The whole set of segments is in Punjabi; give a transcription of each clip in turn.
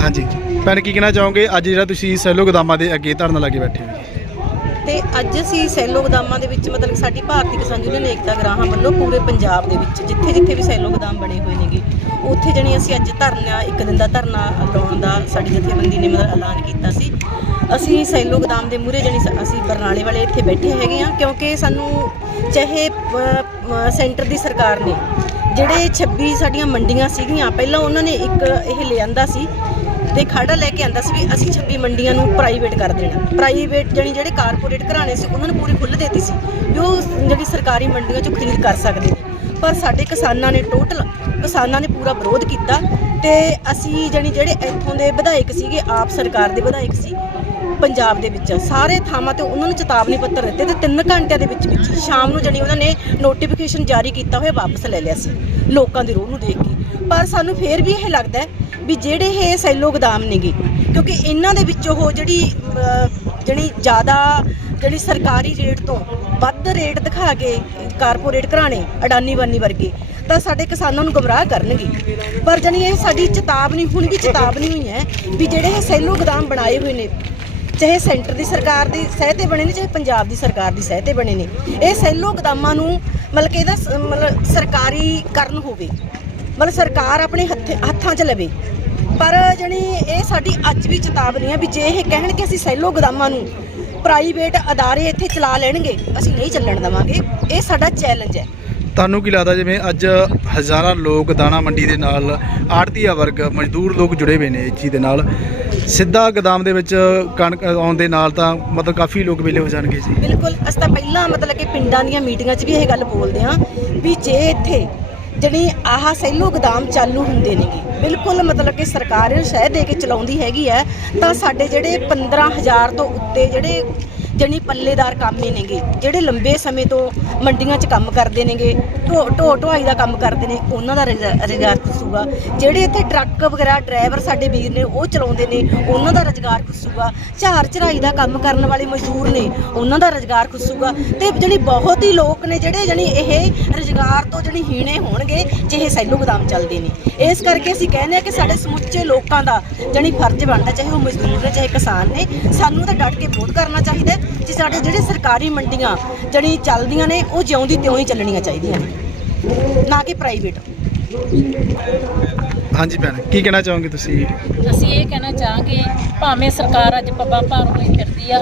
ਹਾਂਜੀ। ਭੈਣ, ਕੀ ਕਹਿਣਾ ਚਾਹੋਗੇ? ਅੱਜ ਜਿਹੜਾ ਤੁਸੀਂ ਸੈਲੋ ਗੋਦਾਮਾਂ ਦੇ ਅੱਗੇ ਧਰਨਾ ਲਾ ਕੇ ਬੈਠੇ ਹੋ। ਜੀ ਤੇ ਅੱਜ ਅਸੀਂ ਸੈਲੋ ਗੋਦਾਮਾਂ ਦੇ ਵਿੱਚ ਮਤਲਬ ਸਾਡੀ ਭਾਰਤੀ ਕਿਸਾਨ ਯੂਨੀਅਨ ਏਕਤਾ ਗ੍ਰਾਹਾਂ ਵੱਲੋਂ ਪੂਰੇ ਪੰਜਾਬ ਦੇ ਵਿੱਚ, ਜਿੱਥੇ ਜਿੱਥੇ ਵੀ ਸੈਲੋ ਗੋਦਾਮ ਬਣੇ ਹੋਏ ਨੇਗੇ, ਉੱਥੇ ਜਣੀ ਅਸੀਂ ਅੱਜ ਧਰਨਾ, ਇੱਕ ਦਿਨ ਦਾ ਧਰਨਾ ਲਾਉਣ ਦਾ ਸਾਡੀ ਜਥੇਬੰਦੀ ਨੇ ਮਤਲਬ ਐਲਾਨ ਕੀਤਾ ਸੀ। ਅਸੀਂ ਸੈਲੋ ਗੋਦਾਮ ਦੇ ਮੂਹਰੇ ਜਣੀ ਅਸੀਂ ਬਰਨਾਲੇ ਵਾਲੇ ਇੱਥੇ ਬੈਠੇ ਹੈਗੇ ਆ ਕਿਉਂਕਿ ਸਾਨੂੰ ਚਾਹੇ ਸੈਂਟਰ ਦੀ ਸਰਕਾਰ ਨੇ ਜਿਹੜੇ 26 ਸਾਡੀਆਂ ਮੰਡੀਆਂ ਸੀਗੀਆਂ, ਪਹਿਲਾਂ ਉਹਨਾਂ ਨੇ ਇੱਕ ਇਹ ਲਿਆਂਦਾ ਸੀ ਤੇ ਖਾੜਾ ਲੈ ਕੇ ਆਂਦਾ ਸੀ ਵੀ ਅਸੀਂ 26 ਮੰਡੀਆਂ ਨੂੰ ਪ੍ਰਾਈਵੇਟ ਕਰ ਦੇਣਾ। ਪ੍ਰਾਈਵੇਟ ਜਾਨੀ ਜਿਹੜੇ ਕਾਰਪੋਰੇਟ ਘਰਾਣੇ ਸੀ, ਉਹਨਾਂ ਨੂੰ ਪੂਰੀ ਖੁੱਲ੍ਹ ਦਿੱਤੀ ਸੀ ਵੀ ਉਹ ਜਿਹੜੀ ਸਰਕਾਰੀ ਮੰਡੀਆਂ ਚੋਂ ਖਰੀਦ ਕਰ ਸਕਦੇ ਨੇ। ਪਰ ਸਾਡੇ ਕਿਸਾਨਾਂ ਨੇ ਟੋਟਲ ਕਿਸਾਨਾਂ ਨੇ ਪੂਰਾ ਵਿਰੋਧ ਕੀਤਾ ਤੇ ਅਸੀਂ ਜਾਨੀ ਜਿਹੜੇ ਇੱਥੋਂ ਦੇ ਵਿਧਾਇਕ ਸੀਗੇ, ਆਪ ਸਰਕਾਰ ਦੇ ਵਿਧਾਇਕ ਸੀ ਪੰਜਾਬ ਦੇ ਵਿੱਚ ਸਾਰੇ ਥਾਵਾਂ ਤੇ ਉਹਨਾਂ ਨੂੰ ਚੇਤਾਵਨੀ ਪੱਤਰ ਦਿੱਤੇ ਤੇ 3 ਘੰਟਿਆਂ ਦੇ ਵਿੱਚ ਵਿੱਚ ਸ਼ਾਮ ਨੂੰ ਜਣੀ ਉਹਨਾਂ ਨੇ ਨੋਟੀਫਿਕੇਸ਼ਨ ਜਾਰੀ ਕੀਤਾ ਹੋਇਆ ਵਾਪਸ ਲੈ ਲਿਆ ਸੀ ਲੋਕਾਂ ਦੀ ਰੋਹ ਨੂੰ ਦੇਖ ਕੇ। ਪਰ ਸਾਨੂੰ ਫੇਰ ਵੀ ਇਹ ਲੱਗਦਾ ਵੀ ਜਿਹੜੇ ਇਹ ਸੈਲੋ ਗਦਾਮ ਨੇਗੇ ਕਿਉਂਕਿ ਇਹਨਾਂ ਦੇ ਵਿੱਚ ਉਹ ਜਿਹੜੀ ਅਹ, ਜਿਹੜੀ ਜ਼ਿਆਦਾ ਜਿਹੜੀ ਸਰਕਾਰੀ ਰੇਟ ਤੋਂ ਵੱਧ ਰੇਟ ਦਿਖਾ ਕੇ ਕਾਰਪੋਰੇਟ ਘਰਾਣੇ ਅਡਾਨੀ ਵਾਨੀ ਵਰਗੇ ਤਾਂ ਸਾਡੇ ਕਿਸਾਨਾਂ ਨੂੰ ਗਮਰਾਹ ਕਰਨਗੇ। ਪਰ ਜਣੀ ਇਹ ਸਾਡੀ ਚੇਤਾਵਨੀ ਹੁਣ ਵੀ ਚੇਤਾਵਨੀ ਹੋਈ ਹੈ ਵੀ ਜਿਹੜੇ ਇਹ ਸੈਲੋ ਗੋਦਾਮ ਬਣਾਏ ਹੋਏ ਨੇ ਚਾਹੇ ਸੈਂਟਰ ਦੀ ਸਰਕਾਰ ਦੀ ਸਹਿ ਤੇ ਬਣੇ ਨੇ, ਚਾਹੇ ਪੰਜਾਬ ਦੀ ਸਰਕਾਰ ਦੀ ਸਹਿ ਤੇ ਬਣੇ ਨੇ। ਇਹ ਸੈਲੋ ਗੋਦਾਮਾਂ ਨੂੰ ਮਤਲਬ ਕਿ ਇਹਦਾ ਸ- ਮਤਲਬ ਸਰਕਾਰੀ ਕਰਨ ਹੋਵੇ। ਮਤਲਬ ਸਰਕਾਰ ਆਪਣੇ ਹੱਥ, ਹੱਥਾਂ 'ਚ ਲਵੇ। ਪਰ ਜਣੀ ਇਹ ਸਾਡੀ ਅੱਜ ਵੀ ਚੇਤਾਵਨੀ ਹੈ ਵੀ ਜੇ ਇਹ ਕਹਿਣ ਕਿ ਅਸੀਂ ਸੈਲੋ ਗੋਦਾਮਾਂ ਨੂੰ ਪ੍ਰਾਈਵੇਟ ਅਦਾਰੇ ਇੱਥੇ ਚਲਾ ਲੈਣਗੇ, ਅਸੀਂ ਨਹੀਂ ਚੱਲਣ ਦੇਵਾਂਗੇ। ਇਹ ਸਾਡਾ ਚੈਲੰਜ ਹੈ। ਤੁਹਾਨੂੰ ਕੀ ਲੱਗਦਾ ਜਿਵੇਂ ਅੱਜ ਹਜ਼ਾਰਾਂ ਲੋਕ ਦਾਣਾ ਮੰਡੀ ਦੇ ਨਾਲ ਆੜਤੀਆ ਵਰਗ, ਮਜ਼ਦੂਰ ਲੋਕ ਜੁੜੇ ਹੋਏ ਨੇ ਇਸ ਚੀਜ਼ ਦੇ ਨਾਲ? ਸਿੱਧਾ ਗੋਦਾਮ ਦੇ ਵਿੱਚ ਕਣਕ ਆਉਣ ਦੇ ਨਾਲ ਤਾਂ ਮਤਲਬ ਕਾਫੀ ਲੋਕ ਵਿਹਲੇ ਹੋ ਜਾਣਗੇ ਜੀ। ਬਿਲਕੁਲ, ਅਸੀਂ ਤਾਂ ਪਹਿਲਾਂ ਮਤਲਬ ਕਿ ਪਿੰਡਾਂ ਦੀਆਂ ਮੀਟਿੰਗਾਂ 'ਚ ਵੀ ਇਹ ਗੱਲ ਬੋਲਦੇ ਹਾਂ ਵੀ ਜੇ ਇੱਥੇ ਜਿਹੜੀ ਆਹ ਸੈਲੋ ਗੋਦਾਮ ਚਾਲੂ ਹੁੰਦੇ ਨੇਗੇ, ਬਿਲਕੁਲ ਮਤਲਬ ਕਿ ਸਰਕਾਰ ਇਹਨੂੰ ਸ਼ਹਿ ਦੇ ਕੇ ਚਲਾਉਂਦੀ ਹੈਗੀ ਹੈ, ਤਾਂ ਸਾਡੇ ਜਿਹੜੇ 15000 ਤੋਂ ਉੱਤੇ ਜਿਹੜੇ ਜਣੀ ਪੱਲੇਦਾਰ ਕਾਮੇ ਨੇਗੇ, ਜਿਹੜੇ ਲੰਬੇ ਸਮੇਂ ਤੋਂ ਮੰਡੀਆਂ 'ਚ ਕੰਮ ਕਰਦੇ ਨੇਗੇ, ਢੋ ਢੋ, ਢੁਆਈ ਦਾ ਕੰਮ ਕਰਦੇ ਨੇ, ਉਹਨਾਂ ਦਾ ਰੁਜ਼ਗਾਰ ਖੁੱਸੂਗਾ ਜਿਹੜੇ ਇੱਥੇ ਟਰੱਕ ਵਗੈਰਾ, ਡਰਾਈਵਰ ਸਾਡੇ ਵੀਰ ਨੇ, ਉਹ ਚਲਾਉਂਦੇ ਨੇ, ਉਹਨਾਂ ਦਾ ਰੁਜ਼ਗਾਰ ਖੁੱਸੂਗਾ ਝਾਰ ਝਰਾਈ ਦਾ ਕੰਮ ਕਰਨ ਵਾਲੇ ਮਜ਼ਦੂਰ ਨੇ, ਉਹਨਾਂ ਦਾ ਰੁਜ਼ਗਾਰ ਖੁੱਸੂਗਾ ਤੇ ਜਿਹੜੀ ਬਹੁਤ ਹੀ ਲੋਕ ਨੇ ਜਿਹੜੇ ਜਣੀ ਇਹ ਰੁਜ਼ਗਾਰ ਤੋਂ ਜਣੀ ਹੀਣੇ ਹੋਣਗੇ, ਜੇ ਇਹ ਸੈਲੋ ਗੋਦਾਮ ਚੱਲਦੇ ਨੇ। ਇਸ ਕਰਕੇ ਅਸੀਂ ਕਹਿੰਦੇ ਆ ਕਿ ਸਾਡੇ ਸਮੁੱਚੇ ਲੋਕਾਂ ਦਾ ਜਣੀ ਫਰਜ਼ ਬਣਦਾ, ਚਾਹੇ ਉਹ ਮਜ਼ਦੂਰ ਨੇ, ਚਾਹੇ ਕਿਸਾਨ ਨੇ, ਸਾਨੂੰ ਤਾਂ ਡਟ ਕੇ ਵਿਰੋਧ ਕਰਨਾ ਚਾਹੀਦਾ ਕਿ ਸਾਡੇ ਜਿਹੜੇ ਸਰਕਾਰੀ ਮੰਡੀਆਂ ਜਣੀ ਚੱਲਦੀਆਂ ਨੇ ਉਹ ਜਿਉਂਦੀ ਤਿਉਂ ਹੀ ਚੱਲਣੀਆਂ ਚਾਹੀਦੀਆਂ ਨੇ। ਨਾ ਕਿ ਪ੍ਰਾਈਵੇਟ ਹਾਂਜੀ ਭੈਣ ਕੀ ਕਹਿਣਾ ਚਾਹੋਗੇ ਤੁਸੀਂ? ਅਸੀਂ ਇਹ ਕਹਿਣਾ ਚਾਹਾਂਗੇ ਭਾਵੇਂ ਸਰਕਾਰ ਅੱਜ ਪੱਬਾਂ ਭਾਰ ਹੋਈ ਫਿਰਦੀ ਆ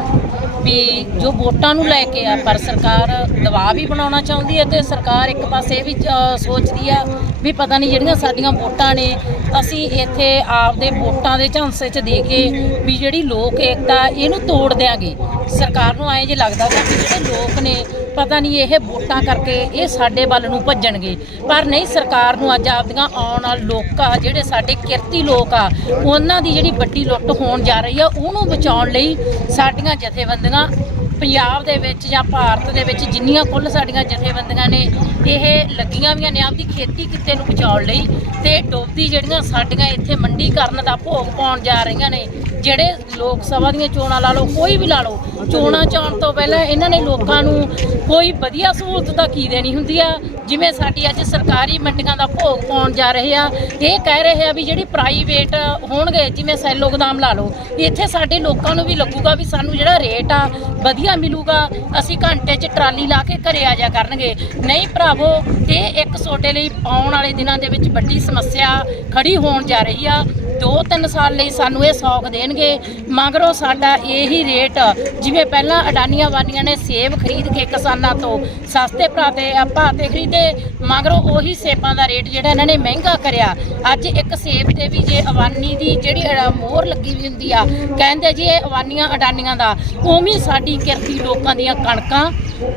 ਵੀ ਜੋ ਵੋਟਾਂ ਨੂੰ ਲੈ ਕੇ ਆ ਪਰ ਸਰਕਾਰ ਦਬਾਅ ਵੀ ਬਣਾਉਣਾ ਚਾਹੁੰਦੀ ਹੈ ਤੇ ਸਰਕਾਰ ਇੱਕ ਪਾਸੇ ਇਹ ਵੀ ਸੋਚਦੀ ਆ ਵੀ ਪਤਾ ਨਹੀਂ ਜਿਹੜੀਆਂ ਸਾਡੀਆਂ ਵੋਟਾਂ ਨੇ ਅਸੀਂ ਇੱਥੇ ਆਪਦੇ ਵੋਟਾਂ ਦੇ ਝਾਂਸੇ 'ਚ ਦੇ ਕੇ ਵੀ ਜਿਹੜੀ ਲੋਕ ਏਕਤਾ ਇਹਨੂੰ ਤੋੜ ਦਿਆਂਗੇ। ਸਰਕਾਰ ਨੂੰ ਐਂ ਜੇ ਲੱਗਦਾ ਕਿ ਜਿਹੜੇ ਲੋਕ ਨੇ, ਪਤਾ ਨਹੀਂ ਇਹ ਵੋਟਾਂ ਕਰਕੇ ਇਹ ਸਾਡੇ ਵੱਲ ਨੂੰ ਭੱਜਣਗੇ। ਪਰ ਨਹੀਂ, ਸਰਕਾਰ ਨੂੰ ਅੱਜ ਆਪਦੀਆਂ ਆਉਣ ਵਾਲੇ ਲੋਕ ਆ ਜਿਹੜੇ ਸਾਡੇ ਕਿਰਤੀ ਲੋਕ ਆ, ਉਹਨਾਂ ਦੀ ਜਿਹੜੀ ਵੱਡੀ ਲੁੱਟ ਹੋਣ ਜਾ ਰਹੀ ਆ, ਉਹਨੂੰ ਬਚਾਉਣ ਲਈ ਸਾਡੀਆਂ ਜਥੇਬੰਦੀਆਂ ਪੰਜਾਬ ਦੇ ਵਿੱਚ ਜਾਂ ਭਾਰਤ ਦੇ ਵਿੱਚ ਜਿੰਨੀਆਂ ਕੁੱਲ ਸਾਡੀਆਂ ਜਥੇਬੰਦੀਆਂ ਨੇ, ਇਹ ਲੱਗੀਆਂ ਵੀਆਂ ਨੇ ਆਪਦੀ ਖੇਤੀ ਕਿੱਤੇ ਨੂੰ ਬਚਾਉਣ ਲਈ ਤੇ ਡੋਬਦੀ ਜਿਹੜੀਆਂ ਸਾਡੀਆਂ ਇੱਥੇ ਮੰਡੀਕਰਨ ਦਾ ਭੋਗ ਪਾਉਣ ਜਾ ਰਹੀਆਂ ਨੇ ਜਿਹੜੇ ਲੋਕ ਸਭਾ ਦੀਆਂ ਚੋਣਾਂ ਲਾ ਲਓ, ਕੋਈ ਵੀ ਲਾ ਲਓ, ਚੋਣਾਂ ਚਾਉਣ ਤੋਂ ਪਹਿਲਾਂ ਇਹਨਾਂ ਨੇ ਲੋਕਾਂ ਨੂੰ ਕੋਈ ਵਧੀਆ ਸਹੂਲਤ ਤਾਂ ਕੀ ਦੇਣੀ ਹੁੰਦੀ ਆ? ਜਿਵੇਂ ਸਾਡੀ ਅੱਜ ਸਰਕਾਰੀ ਮੰਡੀਆਂ ਦਾ ਭੋਗ ਪਾਉਣ ਜਾ ਰਹੇ ਆ, ਇਹ ਕਹਿ ਰਹੇ ਆ ਵੀ ਜਿਹੜੀ ਪ੍ਰਾਈਵੇਟ ਹੋਣਗੇ, ਜਿਵੇਂ ਸੈਲੋ ਗੋਦਾਮ ਲਾ ਲਓ, ਇੱਥੇ ਸਾਡੇ ਲੋਕਾਂ ਨੂੰ ਵੀ ਲੱਗੂਗਾ ਵੀ ਸਾਨੂੰ ਜਿਹੜਾ ਰੇਟ ਆ ਵਧੀਆ ਮਿਲੂਗਾ, ਅਸੀਂ ਘੰਟੇ 'ਚ ਟਰਾਲੀ ਲਾ ਕੇ ਘਰੇ ਆ ਜਾ ਕਰਨਗੇ। ਨਹੀਂ ਭਰਾਵੋ, ਇਹ ਇੱਕ ਛੋਟੇ ਲਈ ਆਉਣ ਵਾਲੇ ਦਿਨਾਂ ਦੇ ਵਿੱਚ ਵੱਡੀ ਸਮੱਸਿਆ ਖੜੀ ਹੋਣ ਜਾ ਰਹੀ ਆ। ਦੋ ਤਿੰਨ ਸਾਲ ਲਈ ਸਾਨੂੰ ਇਹ ਸੌਖ ਦੇਣ ਦੇਣਗੇ ਮਗਰੋਂ ਸਾਡਾ ਇਹੀ ਰੇਟ ਜਿਵੇਂ ਪਹਿਲਾਂ ਅਡਾਨੀਆਂ ਵਾਨੀਆਂ ਨੇ ਸੇਬ ਖਰੀਦ ਕੇ ਕਿਸਾਨਾਂ ਤੋਂ ਸਸਤੇ ਭਰਾ ਤੇ ਭਾਅ ਤੇ ਖਰੀਦੇ ਮਗਰੋਂ ਉਹੀ ਸੇਬਾਂ ਦਾ ਰੇਟ ਜਿਹੜਾ ਇਹਨਾਂ ਨੇ ਮਹਿੰਗਾ ਕਰਿਆ। ਅੱਜ ਇੱਕ ਸੇਬ ਤੇ ਵੀ ਜੇ ਅਵਾਨੀ ਦੀ ਜਿਹੜੀ ਅ, ਮੋਹਰ ਲੱਗੀ ਵੀ ਹੁੰਦੀ ਆ ਕਹਿੰਦੇ ਜੀ ਇਹ ਅਵਾਨੀਆਂ ਅਡਾਨੀਆਂ ਦਾ ਉਵੇਂ ਸਾਡੀ ਕਿਰਤੀ ਲੋਕਾਂ ਦੀਆਂ ਕਣਕਾਂ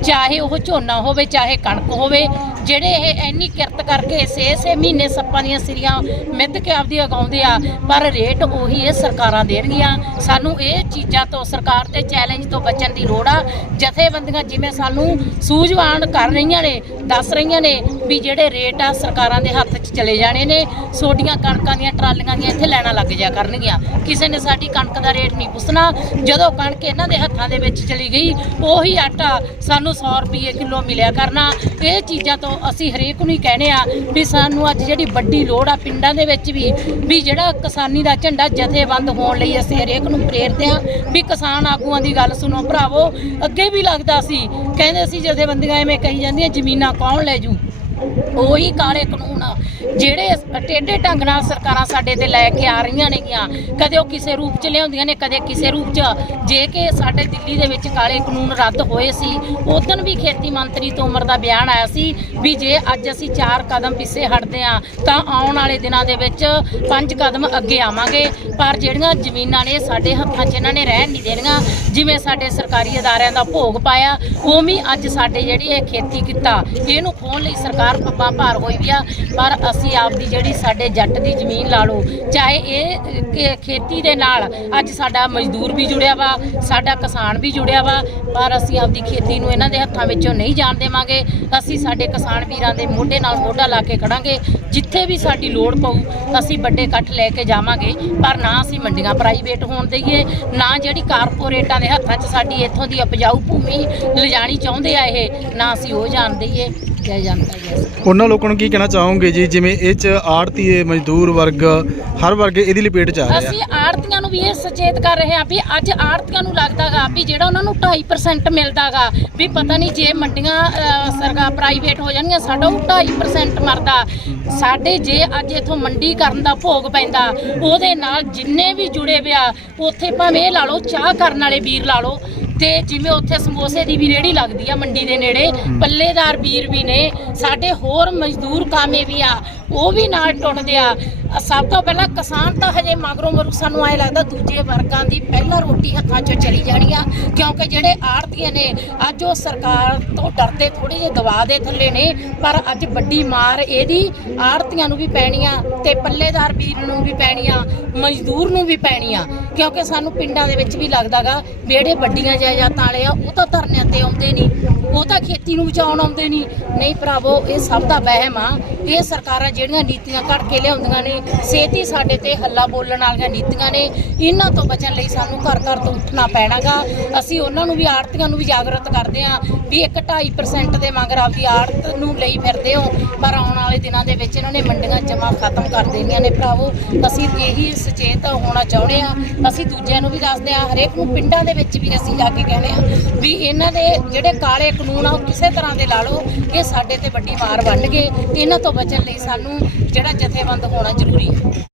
ਚਾਹੇ ਉਹ ਝੋਨਾ ਹੋਵੇ ਚਾਹੇ ਕਣਕ ਹੋਵੇ ਜਿਹੜੇ ਇਹ ਇੰਨੀ ਕਿਰਤ ਕਰਕੇ ਛੇ ਛੇ ਮਹੀਨੇ ਸੱਪਾਂ ਦੀਆਂ ਸਿਰੀਆਂ ਮਿੱਧ ਕੇ ਆਪਦੀ ਉਗਾਉਂਦੇ ਆ ਪਰ ਰੇਟ ਉਹੀ ਇਹ ਸਰਕਾਰਾਂ ਦੇ ਦੇਣਗੀਆਂ ਸਾਨੂੰ ਇਹ ਚੀਜ਼ਾਂ ਤੋਂ ਸਰਕਾਰ ਦੇ ਚੈਲੰਜ ਤੋਂ ਬਚਣ ਦੀ ਲੋੜ ਆ ਜਥੇਬੰਦੀਆਂ ਜਿਵੇਂ ਸਾਨੂੰ ਸੂਝਵਾਨ ਕਰ ਰਹੀਆਂ ਨੇ, ਦੱਸ ਰਹੀਆਂ ਨੇ ਵੀ ਜਿਹੜੇ ਰੇਟ ਆ ਸਰਕਾਰਾਂ ਦੇ ਹੱਥ 'ਚ ਚਲੇ ਜਾਣੇ ਨੇ, ਸੋਡੀਆਂ ਕਣਕਾਂ ਦੀਆਂ ਟਰਾਲੀਆਂ ਦੀਆਂ ਇੱਥੇ ਲੈਣਾ ਲੱਗ ਜਾ ਕਰਨਗੀਆਂ। ਕਿਸੇ ਨੇ ਸਾਡੀ ਕਣਕ ਦਾ ਰੇਟ ਨਹੀਂ ਪੁੱਛਣਾ, ਜਦੋਂ ਕਣਕ ਇਹਨਾਂ ਦੇ ਹੱਥਾਂ ਦੇ ਵਿੱਚ ਚਲੀ ਗਈ, ਉਹੀ ਆਟਾ ਸਾਨੂੰ 100 ਰੁਪਏ ਕਿਲੋ ਮਿਲਿਆ ਕਰਨਾ। ਇਹ ਚੀਜ਼ਾਂ ਤੋਂ ਅਸੀਂ ਹਰੇਕ ਨੂੰ ਹੀ ਕਹਿੰਦੇ ਆ ਵੀ ਸਾਨੂੰ ਅੱਜ ਜਿਹੜੀ ਵੱਡੀ ਲੋੜ ਆ ਪਿੰਡਾਂ ਦੇ ਵਿੱਚ ਵੀ ਵੀ ਜਿਹੜਾ ਕਿਸਾਨੀ ਦਾ ਝੰਡਾ ਜਥੇਬੰਦ ਹੋਣ ਲਈ ਅਸੀਂ ਹਰੇਕ ਨੂੰ ਪ੍ਰੇਰਦੇ ਆ, ਵੀ ਕਿਸਾਨ ਆਗੂਆਂ ਦੀ ਗੱਲ ਸੁਣੋ ਭਰਾਵੋ, ਅੱਗੇ ਵੀ ਲੱਗਦਾ ਸੀ। ਕਹਿੰਦੇ ਸੀ ਜਥੇਬੰਦੀਆਂ ਐਵੇਂ ਕਹੀ ਜਾਂਦੀਆਂ ਜ਼ਮੀਨਾਂ ਕੌਣ ਲੈ ਜੂ? ਉਹੀ ਕਾਲੇ ਕਾਨੂੰਨ ਆ, ਜਿਹੜੇ ਟੇਢੇ ਢੰਗ ਨਾਲ ਸਰਕਾਰਾਂ ਸਾਡੇ ਤੇ ਲੈ ਕੇ ਆ ਰਹੀਆਂ ਨੇਗੀਆਂ ਕਦੇ ਉਹ ਕਿਸੇ ਰੂਪ ਚ ਲਿਆਉਂਦੀਆਂ ਨੇ ਕਦੇ ਕਿਸੇ ਰੂਪ ਚ। ਜੇ ਕਿ ਸਾਡੇ ਦਿੱਲੀ ਦੇ ਵਿੱਚ ਕਾਲੇ ਕਾਨੂੰਨ ਰੱਦ ਹੋਏ ਸੀ ਉਦੋਂ ਵੀ ਖੇਤੀ ਮੰਤਰੀ ਤੋਮਰ ਦਾ ਬਿਆਨ ਆਇਆ ਸੀ ਵੀ ਜੇ ਅੱਜ ਅਸੀਂ ਚਾਰ ਕਦਮ ਪਿੱਛੇ ਹਟਦੇ ਆ ਤਾਂ ਆਉਣ ਵਾਲੇ ਦਿਨਾਂ ਦੇ ਵਿੱਚ ਪੰਜ ਕਦਮ ਅੱਗੇ ਆਵਾਂਗੇ। ਪਰ ਜਿਹੜੀਆਂ ਜ਼ਮੀਨਾਂ ਨੇ ਸਾਡੇ ਹੱਥਾਂ 'ਚ ਇਹਨਾਂ ਨੇ ਰਹਿਣ ਨਹੀਂ ਦੇਣੀਆਂ। ਜਿਵੇਂ ਸਾਡੇ ਸਰਕਾਰੀ ਅਦਾਰਿਆਂ ਦਾ ਭੋਗ ਪਾਇਆ ਉਵੇਂ ਅੱਜ ਸਾਡੇ ਜਿਹੜੀ ਇਹ ਖੇਤੀ ਕੀਤਾ ਇਹਨੂੰ ਖੋਣ ਲਈ ਸਰਕਾਰ ਪੱਪਾ ਭਾਰ ਹੋਈ ਵੀ ਆ ਪਰ ਅਸੀਂ ਆਪਦੀ ਜਿਹੜੀ ਸਾਡੇ ਜੱਟ ਦੀ ਜ਼ਮੀਨ ਲਾ ਲਓ, ਚਾਹੇ ਇਹ ਖੇਤੀ ਦੇ ਨਾਲ ਅੱਜ ਸਾਡਾ ਮਜ਼ਦੂਰ ਵੀ ਜੁੜਿਆ ਵਾ, ਸਾਡਾ ਕਿਸਾਨ ਵੀ ਜੁੜਿਆ ਵਾ, ਪਰ ਅਸੀਂ ਆਪਦੀ ਖੇਤੀ ਨੂੰ ਇਹਨਾਂ ਦੇ ਹੱਥਾਂ ਵਿੱਚੋਂ ਨਹੀਂ ਜਾਣ ਦੇਵਾਂਗੇ। ਅਸੀਂ ਸਾਡੇ ਕਿਸਾਨ ਵੀਰਾਂ ਦੇ ਮੋਢੇ ਨਾਲ ਮੋਢਾ ਲਾ ਕੇ ਖੜਾਂਗੇ। ਜਿੱਥੇ ਵੀ ਸਾਡੀ ਲੋੜ ਪਊ, ਅਸੀਂ ਵੱਡੇ ਇਕੱਠ ਲੈ ਕੇ ਜਾਵਾਂਗੇ, ਪਰ ਨਾ ਅਸੀਂ ਮੰਡੀਆਂ ਪ੍ਰਾਈਵੇਟ ਹੋਣ ਦਈਏ, ਨਾ ਜਿਹੜੀ ਕਾਰਪੋਰੇਟਾਂ ਦੇ ਹੱਥਾਂ 'ਚ ਸਾਡੀ ਇੱਥੋਂ ਦੀ ਉਪਜਾਊ ਭੂਮੀ ਲਿਜਾਣੀ ਚਾਹੁੰਦੇ ਆ ਇਹ, ਨਾ ਅਸੀਂ ਉਹ ਜਾਣ ਦਈਏ। ਜੈ ਜਨਤਾ ਜੈ ਉਹਨਾਂ ਲੋਕਾਂ ਨੂੰ ਕੀ ਕਹਿਣਾ ਚਾਹੋਗੇ ਜੀ? ਜਿਵੇਂ ਇਹ ਚ ਆੜਤੀਏ ਮਜ਼ਦੂਰ ਵਰਗ, ਹਰ ਵਰਗ ਇਹਦੀ ਲਪੇਟ ਚ ਆ ਰਿਹਾ। ਅਸੀਂ ਆੜਤੀਆਂ ਨੂੰ ਵੀ ਇਹ ਸੁਚੇਤ ਕਰ ਰਹੇ ਹਾਂ ਵੀ ਅੱਜ ਆੜਤੀਆਂ ਨੂੰ ਲੱਗਦਾਗਾ ਵੀ ਜਿਹੜਾ ਉਹਨਾਂ ਨੂੰ 2.5% ਮਿਲਦਾਗਾ, ਵੀ ਪਤਾ ਨਹੀਂ ਜੇ ਮੰਡੀਆਂ ਸਰਕਾਰ ਪ੍ਰਾਈਵੇਟ ਹੋ ਜਾਣਗੀਆਂ, ਸਾਡਾ ਉਹ 2.5% ਮਰਦਾ। ਸਾਡੇ ਜੇ ਅੱਜ ਇਥੋਂ ਮੰਡੀ ਕਰਨ ਦਾ ਭੋਗ ਪੈਂਦਾ, ਉਹਦੇ ਨਾਲ ਜਿੰਨੇ ਵੀ ਜੁੜੇ ਵਿਆ, ਉੱਥੇ ਭਾਵੇਂ ਇਹ ਲਾ ਲਓ, ਚਾਹ ਕਰਨ ਵਾਲੇ ਵੀਰ ਲਾ ਲਓ ਤੇ ਜਿਵੇਂ ਉੱਥੇ ਸਮੋਸੇ ਦੀ ਵੀ ਰੇੜੀ ਲੱਗਦੀ ਆ ਮੰਡੀ ਦੇ ਨੇੜੇ ਪੱਲੇਦਾਰ ਵੀਰ ਵੀ ਨੇ ਸਾਡੇ ਹੋਰ ਮਜ਼ਦੂਰ ਕਾਮੇ ਵੀ ਆ ਉਹ ਵੀ ਨਾਲ ਟੁੱਟਦੇ ਆ। ਸਭ ਤੋਂ ਪਹਿਲਾਂ ਕਿਸਾਨ ਤਾਂ ਹਜੇ ਮਗਰੋਂ ਮਰੂ, ਸਾਨੂੰ ਐ ਲੱਗਦਾ ਦੂਜੇ ਵਰਗਾਂ ਦੀ ਪਹਿਲਾਂ ਰੋਟੀ ਹੱਥਾਂ 'ਚੋਂ ਚਲੀ ਜਾਣੀ ਆ, ਕਿਉਂਕਿ ਜਿਹੜੇ ਆੜਤੀਆਂ ਨੇ, ਅੱਜ ਉਹ ਸਰਕਾਰ ਤੋਂ ਡਰਦੇ ਥੋੜੇ ਜਿਹੇ ਦਬਾਅ ਦੇ ਥੱਲੇ ਨੇ, ਪਰ ਅੱਜ ਵੱਡੀ ਮਾਰ ਇਹਦੀ ਆੜਤੀਆਂ ਨੂੰ ਵੀ ਪੈਣੀ ਆ ਤੇ ਪੱਲੇਦਾਰ ਵੀਰ ਨੂੰ ਵੀ ਪੈਣੀ ਆ, ਮਜ਼ਦੂਰ ਨੂੰ ਵੀ ਪੈਣੀ ਆ, ਕਿਉਂਕਿ ਸਾਨੂੰ ਪਿੰਡਾਂ ਦੇ ਵਿੱਚ ਵੀ ਲੱਗਦਾਗਾ ਜਿਹੜੇ ਵੱਡੀਆਂ ਜਾਇਦਾਦਾਂ ਵਾਲੇ ਆ, ਉਹ ਤਾਂ ਧਰਨਿਆਂ ਤੇ ਆਉਂਦੇ ਨਹੀਂ। ਉਹ ਤਾਂ ਖੇਤੀ ਨੂੰ ਬਚਾਉਣ ਆਉਂਦੇ ਨਹੀਂ ਨਹੀਂ ਭਰਾਵੋ, ਇਹ ਸਭ ਦਾ ਵਹਿਮ ਆ। ਇਹ ਸਰਕਾਰਾਂ ਜਿਹੜੀਆਂ ਨੀਤੀਆਂ ਘੜ ਕੇ ਲਿਆਉਂਦੀਆਂ ਨੇ, ਸੇਤੀ ਸਾਡੇ ਤੇ ਹੱਲਾ ਬੋਲਣ ਵਾਲੀਆਂ ਨੀਤੀਆਂ ਨੇ, ਇਹਨਾਂ ਤੋਂ ਬਚਣ ਲਈ ਸਾਨੂੰ ਘਰ ਘਰ ਤੋਂ ਉੱਠਣਾ ਪੈਣਾਗਾ। ਅਸੀਂ ਉਹਨਾਂ ਨੂੰ ਵੀ ਆੜਤੀਆਂ ਨੂੰ ਵੀ ਜਾਗਰਤ ਕਰਦੇ ਆ ਵੀ ਇੱਕ 2.5% ਦੇ ਮਗਰ ਆਪਦੀ ਆੜਤ ਨੂੰ ਲਈ ਫਿਰਦੇ ਹੋ, ਪਰ ਆਉਣ ਵਾਲੇ ਦਿਨਾਂ ਦੇ ਵਿੱਚ ਇਹਨਾਂ ਨੇ ਮੰਡੀਆਂ ਜਮਾ ਖਤਮ ਕਰ ਦੇਣੀਆਂ ਨੇ ਭਰਾਵੋ। ਅਸੀਂ ਇਹੀ ਸੁਚੇਤ ਹੋਣਾ ਚਾਹੁੰਦੇ ਆ ਅਸੀਂ ਦੂਜਿਆਂ ਨੂੰ ਵੀ ਦੱਸਦੇ ਆ ਹਰੇਕ ਨੂੰ ਪਿੰਡਾਂ ਦੇ ਵਿੱਚ ਵੀ ਅਸੀਂ ਜਾ ਕੇ ਕਹਿੰਦੇ ਆ ਵੀ ਇਹਨਾਂ ਦੇ ਜਿਹੜੇ ਕਾਲੇ ਕਾਨੂੰਨ ਆ, ਉਹ ਕਿਸੇ ਤਰ੍ਹਾਂ ਦੇ ਲਾ ਲਓ ਇਹ ਸਾਡੇ ਤੇ ਵੱਡੀ ਮਾਰ ਬਣ ਗਏ। ਇਹਨਾਂ ਤੋਂ ਬਚਣ ਲਈ ਸਾਨੂੰ ਜਿਹੜਾ ਜਥੇਬੰਦ ਹੋਣਾ ਜ਼ਰੂਰੀ ਹੈ।